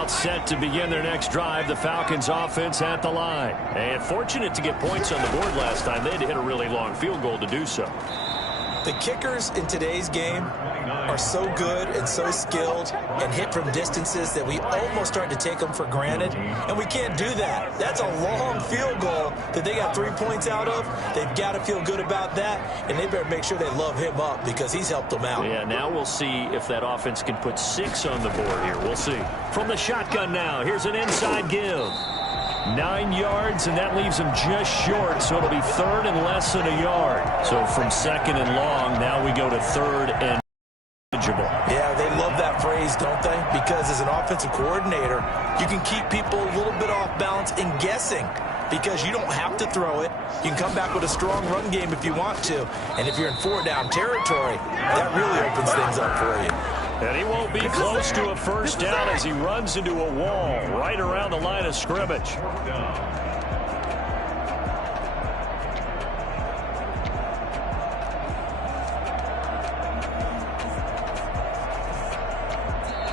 about set to begin their next drive. The Falcons offense at the line. And fortunate to get points on the board last time. They had to hit a really long field goal to do so. The kickers in today's game are so good and so skilled and hit from distances that we almost start to take them for granted, and we can't do that. That's a long field goal that they got 3 points out of. They've got to feel good about that, and they better make sure they love him up because he's helped them out. Yeah, now we'll see if that offense can put 6 on the board here. We'll see. From the shotgun now, here's an inside give. 9 yards, and that leaves him just short, so it'll be third and less than a yard. So from second and long, now we go to third and manageable. Yeah, they love that phrase, don't they? Because as an offensive coordinator, you can keep people a little bit off balance and guessing because you don't have to throw it. You can come back with a strong run game if you want to. And if you're in 4-down territory, that really opens things up for you. And he won't be close to a first down as he runs into a wall right around the line of scrimmage.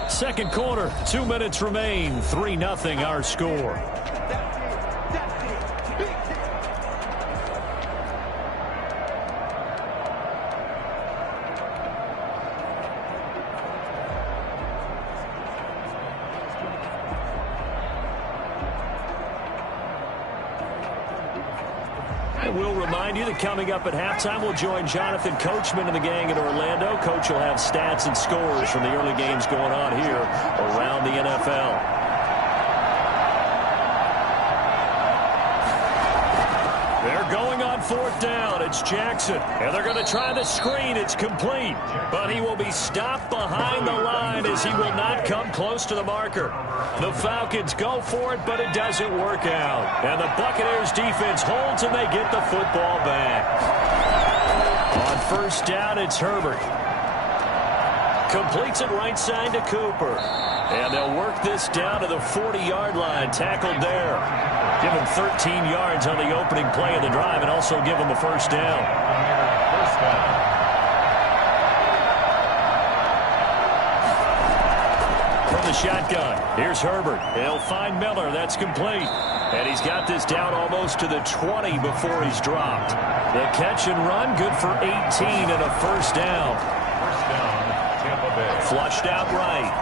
Second quarter, 2 minutes remain. 3-0 our score. We'll remind you that coming up at halftime, we'll join Jonathan Coachman and the gang in Orlando. Coach will have stats and scores from the early games going on here around the NFL. They're going on 4th down. It's Jackson. And they're going to try the screen. It's complete. But he will be stopped behind the line as he will not come close to the marker. The Falcons go for it, but it doesn't work out. And the Buccaneers defense holds, and they get the football back. On 1st down, it's Herbert. Completes it right side to Cooper. And they'll work this down to the 40-yard line. Tackled there. Give him 13 yards on the opening play of the drive and also give him a first down. From the shotgun, here's Herbert. He'll find Miller. That's complete. And he's got this down almost to the 20 before he's dropped. The catch and run, good for 18 and a first down. Tampa Bay. Flushed out right.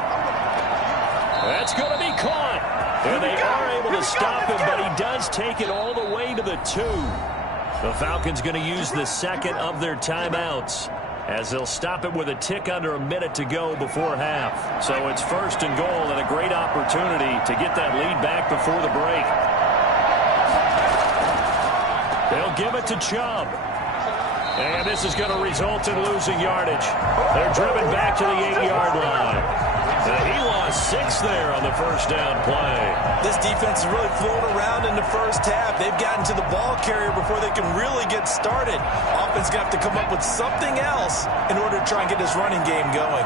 That's going to be caught. And they are able to stop him, but he does take it all the way to the 2. The Falcons going to use the second of their timeouts as they'll stop it with a tick under a minute to go before half. So it's 1st and goal and a great opportunity to get that lead back before the break. They'll give it to Chubb. And this is going to result in losing yardage. They're driven back to the 8-yard line. He lost 6 there on the first down play. This defense is really flown around in the first half. They've gotten to the ball carrier before they can really get started. Offense going to have to come up with something else in order to try and get this running game going.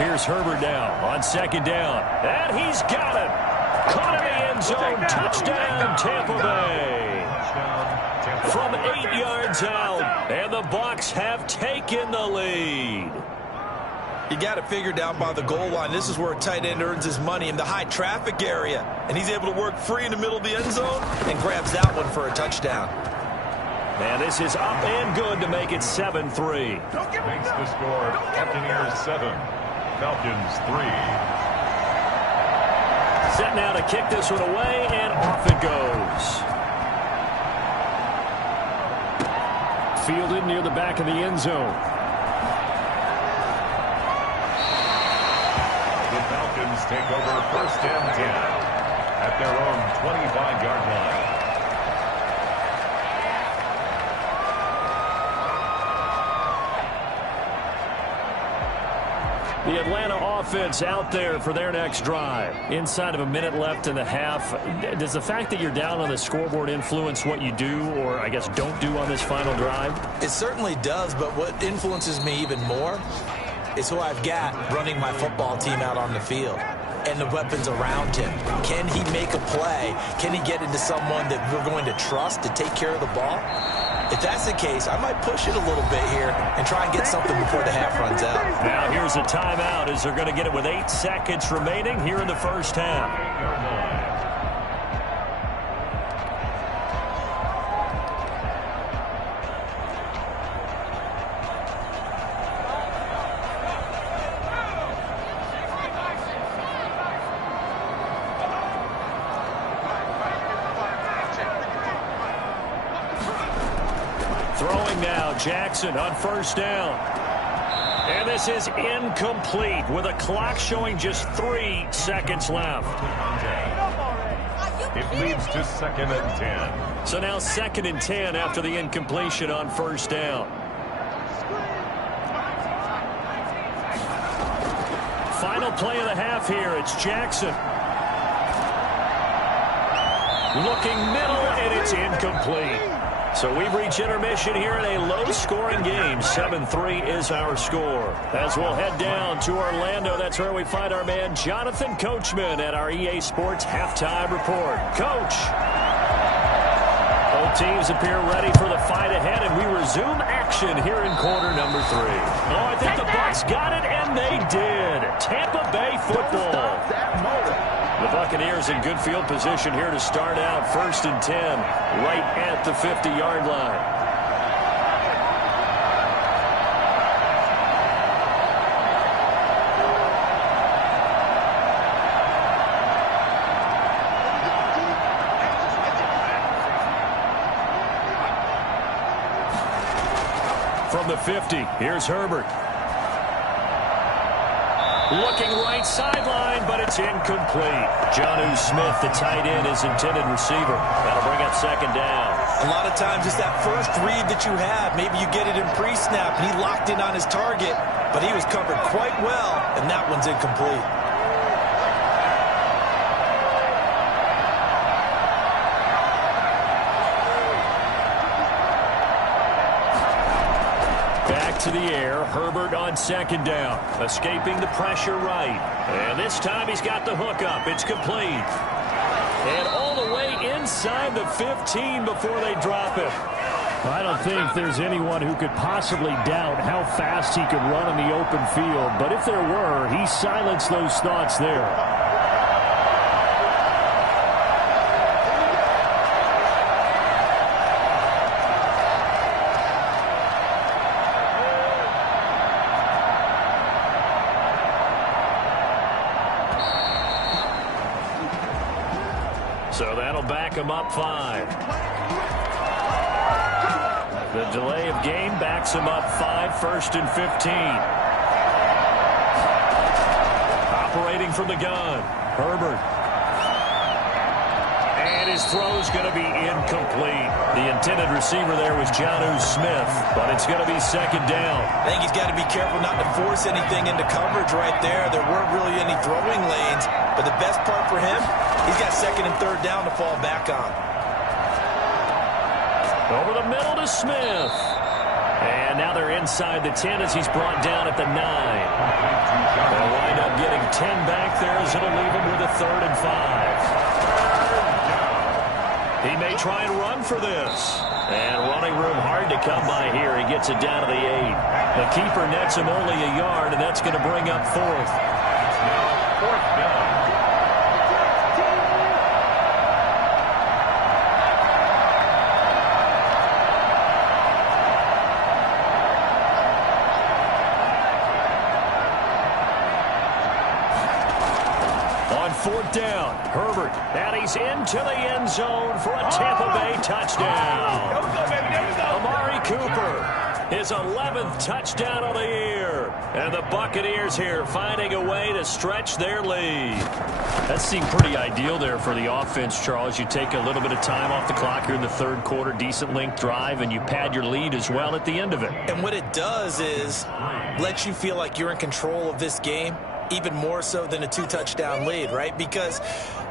Here's Herbert now on 2nd down. And he's got it. Caught in the end zone. Touchdown, Tampa Bay. From 8 yards out, and the Bucs have taken the lead. You got it figured out by the goal line. This is where a tight end earns his money in the high traffic area. And he's able to work free in the middle of the end zone and grabs that one for a touchdown. And this is up and good to make it 7-3. Makes the score Buccaneers 7, Falcons 3. Set now to kick this one away, and off it goes. Fielded near the back of the end zone. The Falcons take over 1st and 10 at their own 25-yard line. The Atlanta offense out there for their next drive. Inside of a minute left in the half. Does the fact that you're down on the scoreboard influence what you do or, I guess, don't do on this final drive? It certainly does, but what influences me even more is who I've got running my football team out on the field and the weapons around him. Can he make a play? Can he get into someone that we're going to trust to take care of the ball? If that's the case, I might push it a little bit here and try and get something before the half runs out. Now here's a timeout as they're going to get it with 8 seconds remaining here in the first half. Throwing now, Jackson on first down. And this is incomplete with a clock showing just 3 seconds left. It leads to 2nd and 10. So now 2nd and 10 after the incompletion on first down. Final play of the half here. It's Jackson. Looking middle, and it's incomplete. So we've reached intermission here in a low-scoring game. 7-3 is our score. As we'll head down to Orlando, that's where we find our man Jonathan Coachman at our EA Sports Halftime Report. Coach. Both teams appear ready for the fight ahead, and we resume action here in quarter number 3. Oh, I think the Bucs got it, and they did. Tampa Bay football. The Buccaneers in good field position here to start out 1st and 10 right at the 50-yard line. From the 50, here's Herbert. Looking right sideline, but it's incomplete. Jonnu Smith, the tight end, is intended receiver. That'll bring up 2nd down. A lot of times it's that first read that you have. Maybe you get it in pre-snap, and he locked in on his target, but he was covered quite well, and that one's incomplete. To the air, Herbert on 2nd down, escaping the pressure right. And this time he's got the hook up. It's complete. And all the way inside the 15 before they drop it. I don't think there's anyone who could possibly doubt how fast he could run in the open field. But if there were, he silenced those thoughts there. So that'll back him up 5. The delay of game backs him up 5, 1st and 15. Operating from the gun, Herbert. And his throw's going to be incomplete. The intended receiver there was Jonnu Smith, but it's going to be 2nd down. I think he's got to be careful not to force anything into coverage right there. There weren't really any throwing lanes, but the best part for him, he's got 2nd and 3rd down to fall back on. Over the middle to Smith. And now they're inside the 10 as he's brought down at the 9. They'll wind up getting 10 back there as it'll leave him with a 3rd and 5. He may try and run for this. And running room hard to come by here. He gets it down to the 8. The keeper nets him only a yard, and that's going to bring up 4th. 4th down. On 4th down, Herbert, and he's into the end zone for a Tampa Bay touchdown. Amari Cooper, his 11th touchdown of the year. And the Buccaneers here finding a way to stretch their lead. That seemed pretty ideal there for the offense, Charles. You take a little bit of time off the clock here in the 3rd quarter, decent length drive, and you pad your lead as well at the end of it. And what it does is let you feel like you're in control of this game, even more so than a 2-touchdown lead, right? Because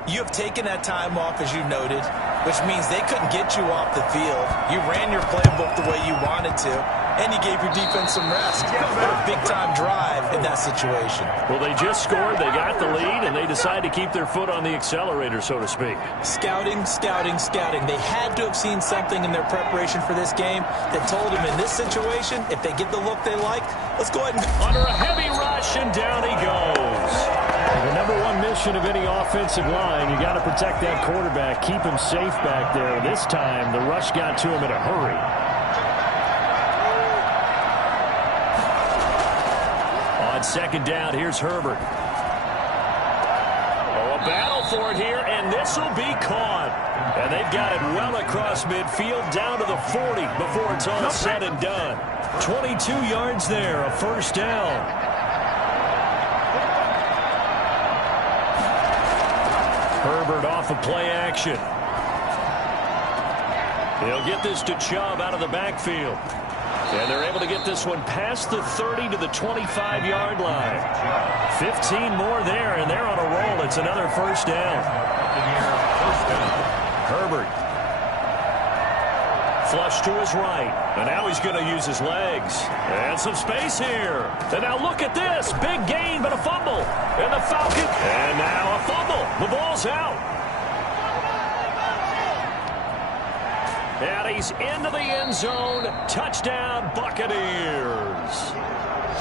you have taken that time off, as you noted, which means they couldn't get you off the field. You ran your playbook the way you wanted to, and you gave your defense some rest. What a big-time drive in that situation. Well, they just scored, they got the lead, and they decide to keep their foot on the accelerator, so to speak. Scouting, scouting, scouting. They had to have seen something in their preparation for this game that told them in this situation, if they get the look they like, let's go ahead and... Under a heavy rush, and down he goes. The number one mission of any offensive line, you got to protect that quarterback, keep him safe back there. This time, the rush got to him in a hurry. On second down, here's Herbert. Oh, a battle for it here, and this will be caught. And they've got it well across midfield, down to the 40 before it's all said and done. 22 yards there, a first down. Herbert off of play action. He'll get this to Chubb out of the backfield. And they're able to get this one past the 30 to the 25-yard line. 15 more there, and they're on a roll. It's another first down. Herbert. Flush to his right. And now he's going to use his legs. And some space here. And now look at this. Big gain, but a fumble. And the Falcon. And now a fumble. The ball's out. And he's into the end zone. Touchdown, Buccaneers.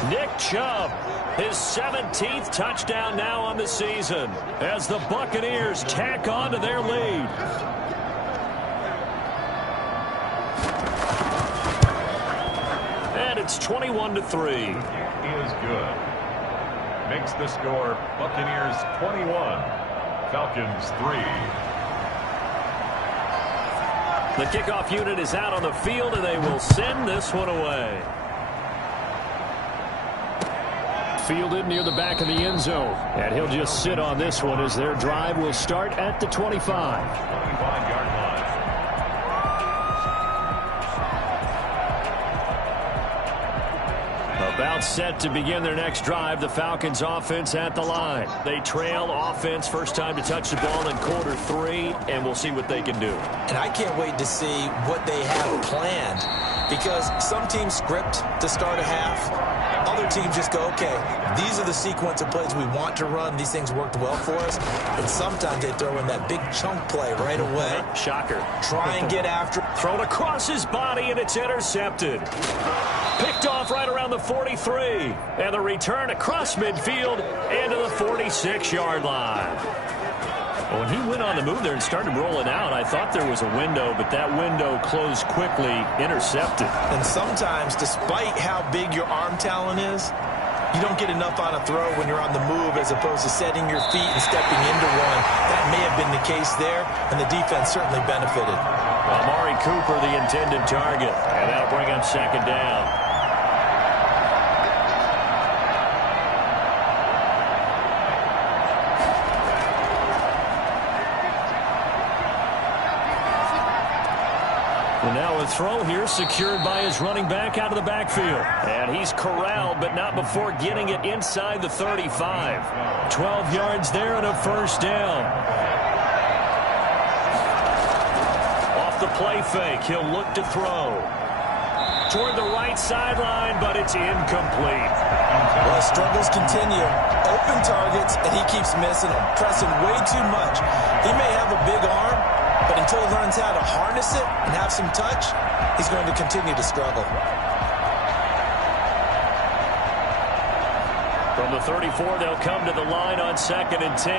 Nick Chubb, his 17th touchdown now on the season as the Buccaneers tack on to their lead. And it's 21-3. He is good. Makes the score Buccaneers 21, Falcons 3. The kickoff unit is out on the field, and they will send this one away. Fielded near the back of the end zone. And he'll just sit on this one as their drive will start at the 25. 25-yard line. About set to begin their next drive, the Falcons offense at the line. They trail offense, first time to touch the ball in quarter 3, and we'll see what they can do. And I can't wait to see what they have planned, because some teams script to start a half. Other teams just go, okay, these are the sequence of plays we want to run. These things worked well for us. And sometimes they throw in that big chunk play right away. Shocker. Try and get after. Thrown across his body, and it's intercepted. Picked off right around the 43. And the return across midfield into the 46-yard line. When he went on the move there and started rolling out, I thought there was a window, but that window closed quickly, intercepted. And sometimes, despite how big your arm talent is, you don't get enough on a throw when you're on the move as opposed to setting your feet and stepping into one. That may have been the case there, and the defense certainly benefited. Amari Cooper, the intended target, and that'll bring up second down. And now a throw here secured by his running back out of the backfield. And he's corralled, but not before getting it inside the 35. 12 yards there and a first down. Off the play fake, he'll look to throw. Toward the right sideline, but it's incomplete. Well, struggles continue. Open targets, and he keeps missing them, pressing way too much. He may have a big arm, but until he learns how to harness it and have some touch, he's going to continue to struggle. From the 34, they'll come to the line on 2nd and 10.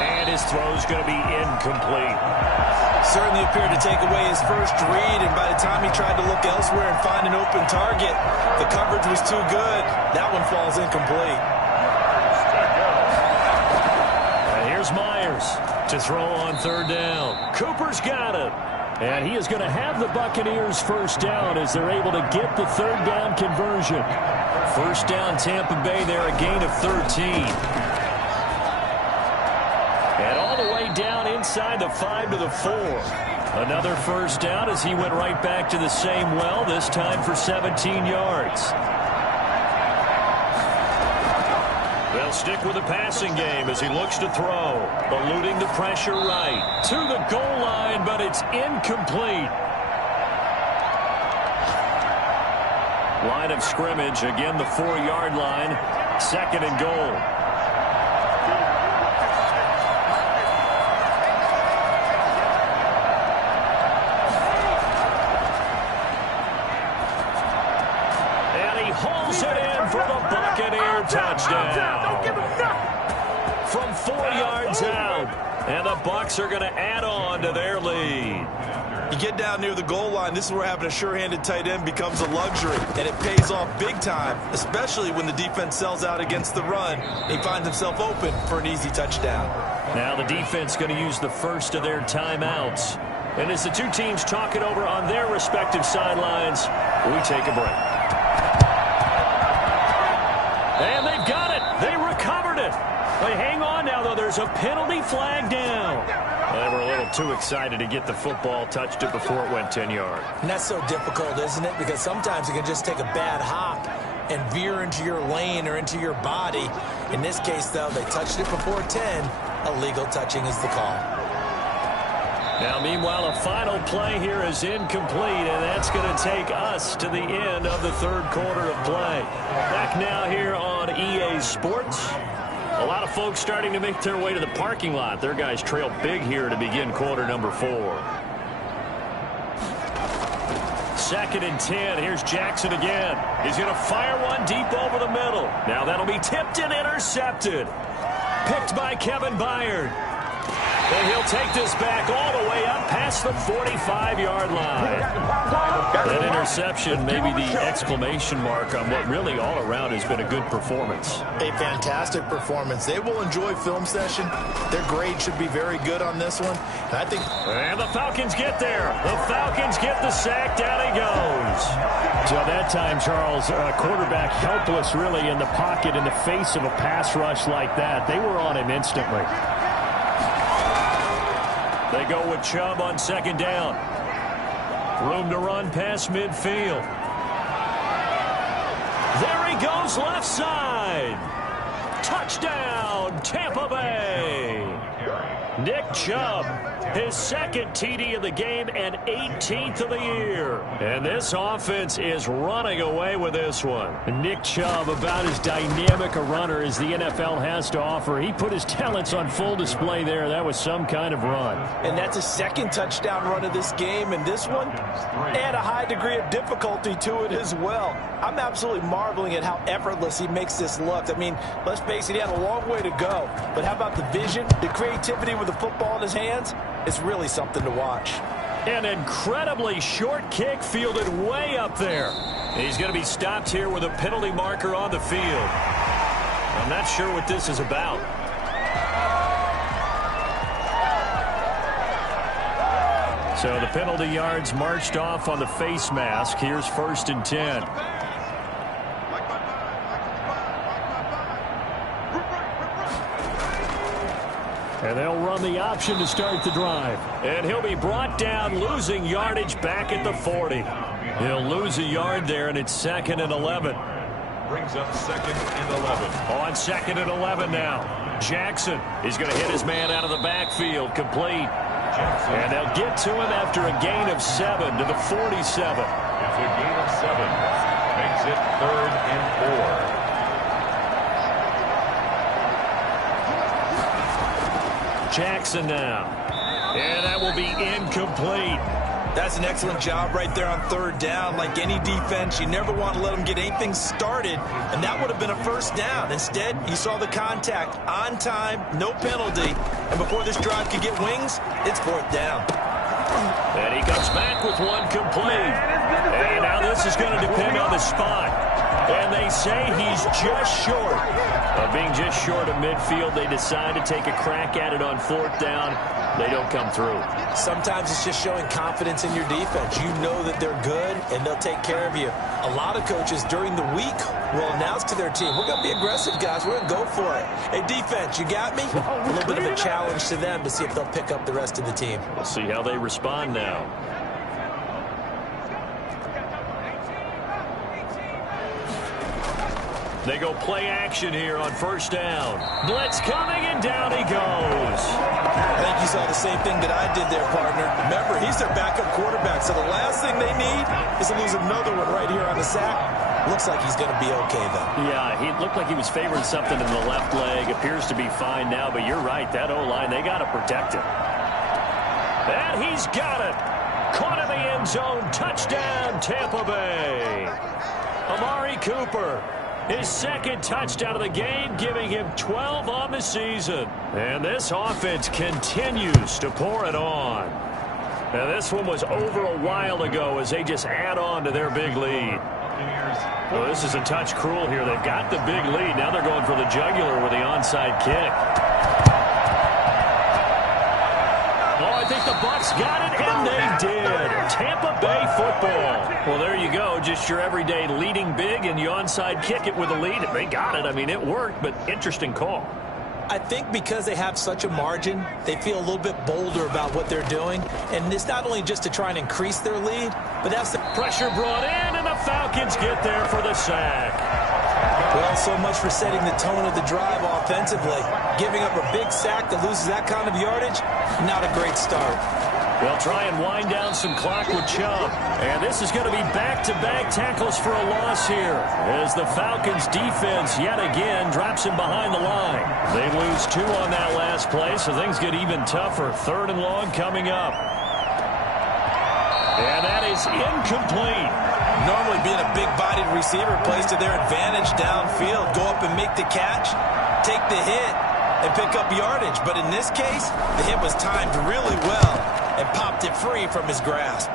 And his throw's going to be incomplete. Certainly appeared to take away his first read, and by the time he tried to look elsewhere and find an open target, the coverage was too good. That one falls incomplete. And here's Myers to throw on third down. Cooper's got it. And he is going to have the Buccaneers first down as they're able to get the third down conversion. First down, Tampa Bay there, a gain of 13. And all the way down inside the 5 to the 4. Another first down as he went right back to the same well, this time for 17 yards. They'll stick with the passing game as he looks to throw. Eluding the pressure right. To the goal line, but it's incomplete. Line of scrimmage, again the 4-yard line. 2nd and goal. Hauls it in for the Buccaneer touchdown. From 4 yards out. And the Bucs are going to add on to their lead. You get down near the goal line, this is where having a sure-handed tight end becomes a luxury. And it pays off big time, especially when the defense sells out against the run. He finds himself open for an easy touchdown. Now the defense going to use the first of their timeouts. And as the two teams talk it over on their respective sidelines, we take a break. And they've got it. They recovered it. They hang on now, though. There's a penalty flag down. They were a little too excited to get the football, touched it before it went 10 yards. And that's so difficult, isn't it? Because sometimes it can just take a bad hop and veer into your lane or into your body. In this case, though, they touched it before 10. Illegal touching is the call. Now, meanwhile, a final play here is incomplete, and that's going to take us to the end of the 3rd quarter of play. Back now here on EA Sports. A lot of folks starting to make their way to the parking lot. Their guys trail big here to begin quarter number 4. 2nd and 10. Here's Jackson again. He's going to fire one deep over the middle. Now that'll be tipped and intercepted. Picked by Kevin Byard. And he'll take this back all the way up past the 45-yard line. That interception, maybe the exclamation mark on what really all around has been a good performance. A fantastic performance. They will enjoy film session. Their grade should be very good on this one. And I think. And the Falcons get there. The Falcons get the sack. Down he goes. So that time, Charles, quarterback helpless really in the pocket in the face of a pass rush like that. They were on him instantly. They go with Chubb on 2nd down. Room to run past midfield. There he goes, left side. Touchdown, Tampa Bay. Nick Chubb, his 2nd TD of the game and 18th of the year. And this offense is running away with this one. Nick Chubb, about as dynamic a runner as the NFL has to offer. He put his talents on full display there. That was some kind of run. And that's his 2nd touchdown run of this game. And this one, add a high degree of difficulty to it as well. I'm absolutely marveling at how effortless he makes this look. I mean, let's face it, he had a long way to go. But how about the vision, the creativity with the football in his hands? It's really something to watch. An incredibly short kick fielded way up there. He's going to be stopped here with a penalty marker on the field. I'm not sure what this is about. So the penalty yards marched off on the face mask. Here's 1st and 10. And they'll run the option to start the drive. And he'll be brought down, losing yardage back at the 40. He'll lose a yard there, and it's 2nd and 11. Brings up 2nd and 11. On 2nd and 11 now. Jackson is going to hit his man out of the backfield, complete. Jackson. And they'll get to him after a gain of 7 to the 47. It's a gain of 7. Makes it 3rd and 4. Jackson now. And that will be incomplete. That's an excellent job right there on 3rd down. Like any defense, you never want to let them get anything started, and that would have been a 1st down. Instead, you saw the contact on time, no penalty, and before this drive could get wings, it's 4th down. And he comes back with one complete. And now this is going to depend on the spot. And they say he's just short. Being just short of midfield, they decide to take a crack at it on 4th down. They don't come through. Sometimes it's just showing confidence in your defense. You know that they're good, and they'll take care of you. A lot of coaches during the week will announce to their team, we're going to be aggressive, guys. We're going to go for it. Hey, defense, you got me? A little bit of a challenge to them to see if they'll pick up the rest of the team. We'll see how they respond now. They go play action here on first down. Blitz coming, and down he goes. I think you saw the same thing that I did there, partner. Remember, he's their backup quarterback, so the last thing they need is to lose another one right here on the sack. Looks like he's going to be okay, though. Yeah, he looked like he was favoring something in the left leg. Appears to be fine now, but you're right. That O-line, they got to protect him. And he's got it. Caught in the end zone. Touchdown, Tampa Bay. Amari Cooper, his second touchdown of the game, giving him 12 on the season. And this offense continues to pour it on. Now, this one was over a while ago as they just add on to their big lead. Well, this is a touch cruel here. They've got the big lead. Now they're going for the jugular with the onside kick. Oh, I think the Bucs got it, and they did. Tampa Bay football. Well, there you go. Just your everyday leading big, and you onside kick it with a lead. They got it. I mean, it worked, but interesting call. I think because they have such a margin, they feel a little bit bolder about what they're doing. And it's not only just to try and increase their lead, but that's the pressure brought in, and the Falcons get there for the sack. Well, so much for setting the tone of the drive offensively. Giving up a big sack that loses that kind of yardage, not a great start. They'll try and wind down some clock with Chubb. And this is going to be back-to-back tackles for a loss here, as the Falcons defense yet again drops him behind the line. They lose 2 on that last play, so things get even tougher. 3rd and long coming up. And that is incomplete. Normally being a big-bodied receiver plays to their advantage downfield. Go up and make the catch, take the hit, and pick up yardage. But in this case, the hit was timed really well and popped it free from his grasp.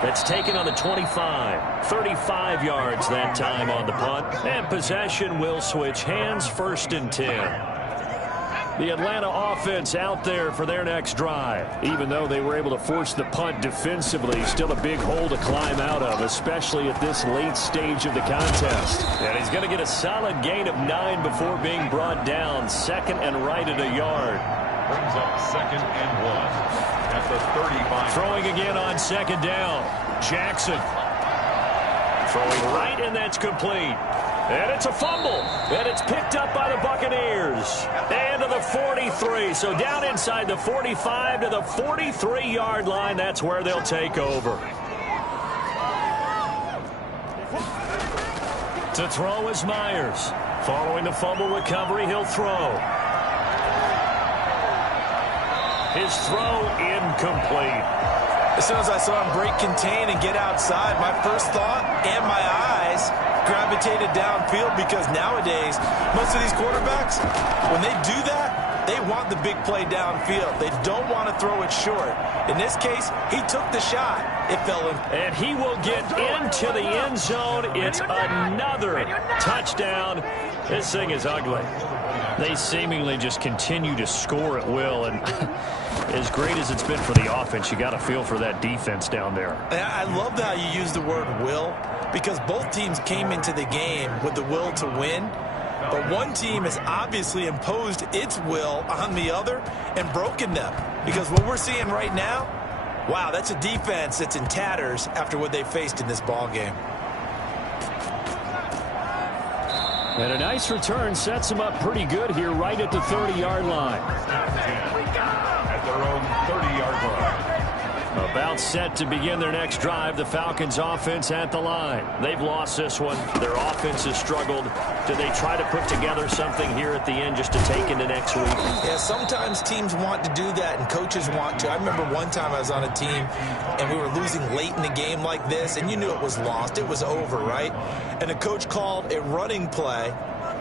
That's taken on the 25. 35 yards that time on the punt. And possession will switch hands, 1st and 10. The Atlanta offense out there for their next drive. Even though they were able to force the punt defensively, still a big hole to climb out of, especially at this late stage of the contest. And he's going to get a solid gain of 9 before being brought down. 2nd and right at a yard. Brings up 2nd and 1 at the 35. Throwing again on 2nd down. Jackson. Throwing right, and that's complete. And it's a fumble. And it's picked up by the Buccaneers. And to the 43. So down inside the 45 to the 43-yard line. That's where they'll take over. To throw is Myers. Following the fumble recovery, he'll throw. His throw incomplete. As soon as I saw him break contain and get outside, my first thought and my eyes gravitated downfield, because nowadays, most of these quarterbacks, when they do that, they want the big play downfield. They don't want to throw it short. In this case, he took the shot. It fell in. And he will get into the end zone. It's another touchdown. This thing is ugly. They seemingly just continue to score at will, and as great as it's been for the offense, you got to feel for that defense down there. I love how you use the word will, because both teams came into the game with the will to win, but one team has obviously imposed its will on the other and broken them, because what we're seeing right now, wow, that's a defense that's in tatters after what they faced in this ball game. And a nice return sets him up pretty good here right at the 30-yard line. At their own 30-yard line. About set to begin their next drive. The Falcons offense at the line. They've lost this one. Their offense has struggled. Do they try to put together something here at the end just to take into next week? Yeah, sometimes teams want to do that and coaches want to. I remember one time I was on a team and we were losing late in the game like this, and you knew it was lost. It was over, right? And the coach called a running play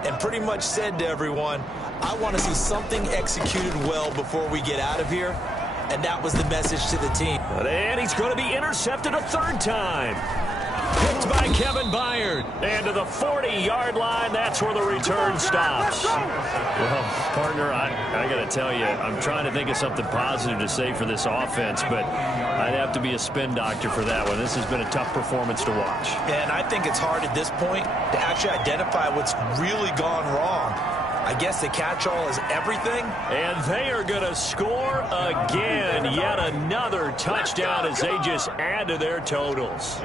and pretty much said to everyone, I want to see something executed well before we get out of here. And that was the message to the team. And he's going to be intercepted a 3rd time. Picked by Kevin Byard. And to the 40-yard line, that's where the return stops. Well, partner, I got to tell you, I'm trying to think of something positive to say for this offense, but I'd have to be a spin doctor for that one. This has been a tough performance to watch. And I think it's hard at this point to actually identify what's really gone wrong. I guess the catch-all is everything. And they are going to score again. Yet another touchdown as they just add to their totals.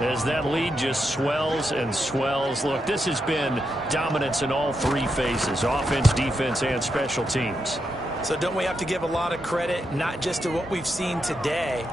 As that lead just swells and swells. Look, this has been dominance in all three phases, offense, defense, and special teams. So don't we have to give a lot of credit, not just to what we've seen today,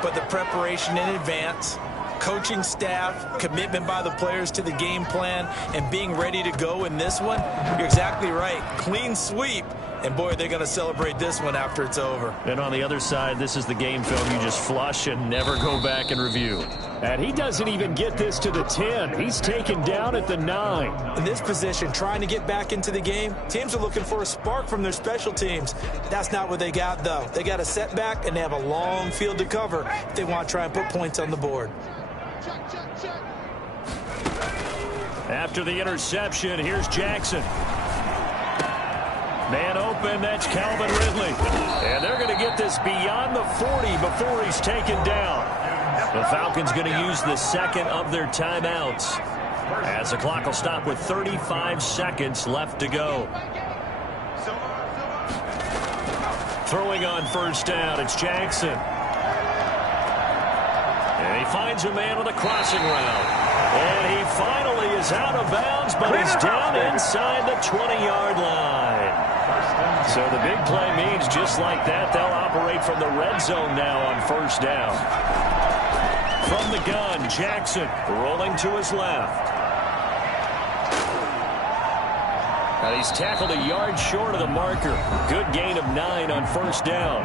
but the preparation in advance, coaching staff, commitment by the players to the game plan, and being ready to go in this one? You're exactly right. Clean sweep. And, boy, they're going to celebrate this one after it's over. And on the other side, this is the game film you just flush and never go back and review. And he doesn't even get this to the 10. He's taken down at the 9. In this position, trying to get back into the game, teams are looking for a spark from their special teams. That's not what they got, though. They got a setback, and they have a long field to cover if they want to try and put points on the board. After the interception, here's Jackson. Man open, that's Calvin Ridley. And they're going to get this beyond the 40 before he's taken down. The Falcons going to use the second of their timeouts, as the clock will stop with 35 seconds left to go. Throwing on first down, it's Jackson. And he finds a man on the crossing route. And he finally is out of bounds, but he's down inside the 20-yard line. So the big play means just like that, they'll operate from the red zone now on first down. From the gun, Jackson rolling to his left. And he's tackled a yard short of the marker. Good gain of 9 on first down.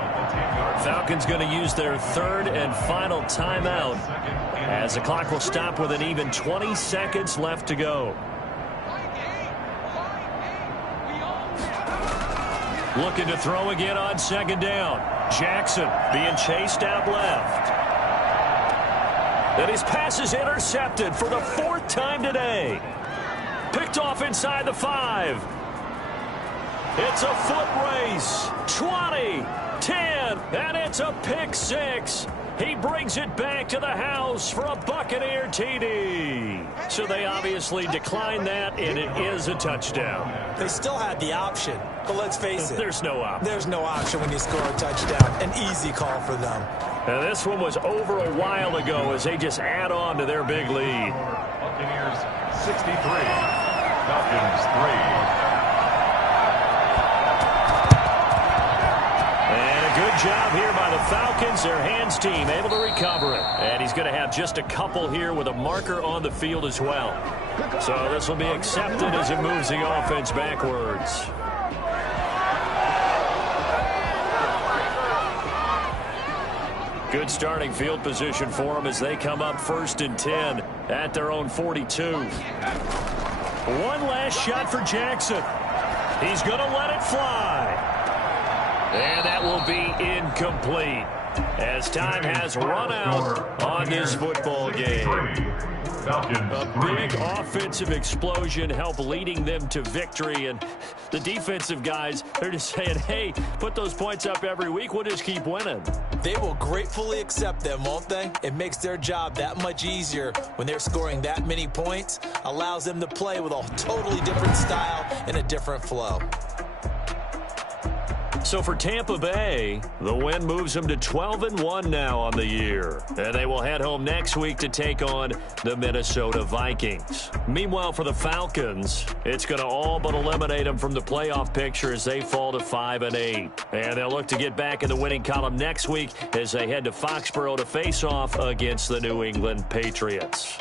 Falcons going to use their third and final timeout, as the clock will stop with an even 20 seconds left to go. Looking to throw again on second down. Jackson being chased out left. And his pass is intercepted for the 4th time today. Picked off inside the 5. It's a foot race. 20, 10, and it's a pick 6. He brings it back to the house for a Buccaneer TD. So they obviously declined that, and it is a touchdown. They still had the option, but let's face it. There's no option. There's no option when you score a touchdown. An easy call for them. And this one was over a while ago as they just add on to their big lead. Buccaneers 63, Falcons 3. Good job here by the Falcons. Their hands team able to recover it. And he's going to have just a couple here with a marker on the field as well. So this will be accepted as it moves the offense backwards. Good starting field position for them as they come up 1st and 10 at their own 42. One last shot for Jackson. He's going to let it fly. And that will be incomplete as time has run out on this football game. A big offensive explosion helped leading them to victory. And the defensive guys, they're just saying, hey, put those points up every week. We'll just keep winning. They will gratefully accept them, won't they? It makes their job that much easier when they're scoring that many points. Allows them to play with a totally different style and a different flow. So for Tampa Bay, the win moves them to 12-1 now on the year. And they will head home next week to take on the Minnesota Vikings. Meanwhile, for the Falcons, it's going to all but eliminate them from the playoff picture as they fall to 5-8. And they'll look to get back in the winning column next week as they head to Foxborough to face off against the New England Patriots.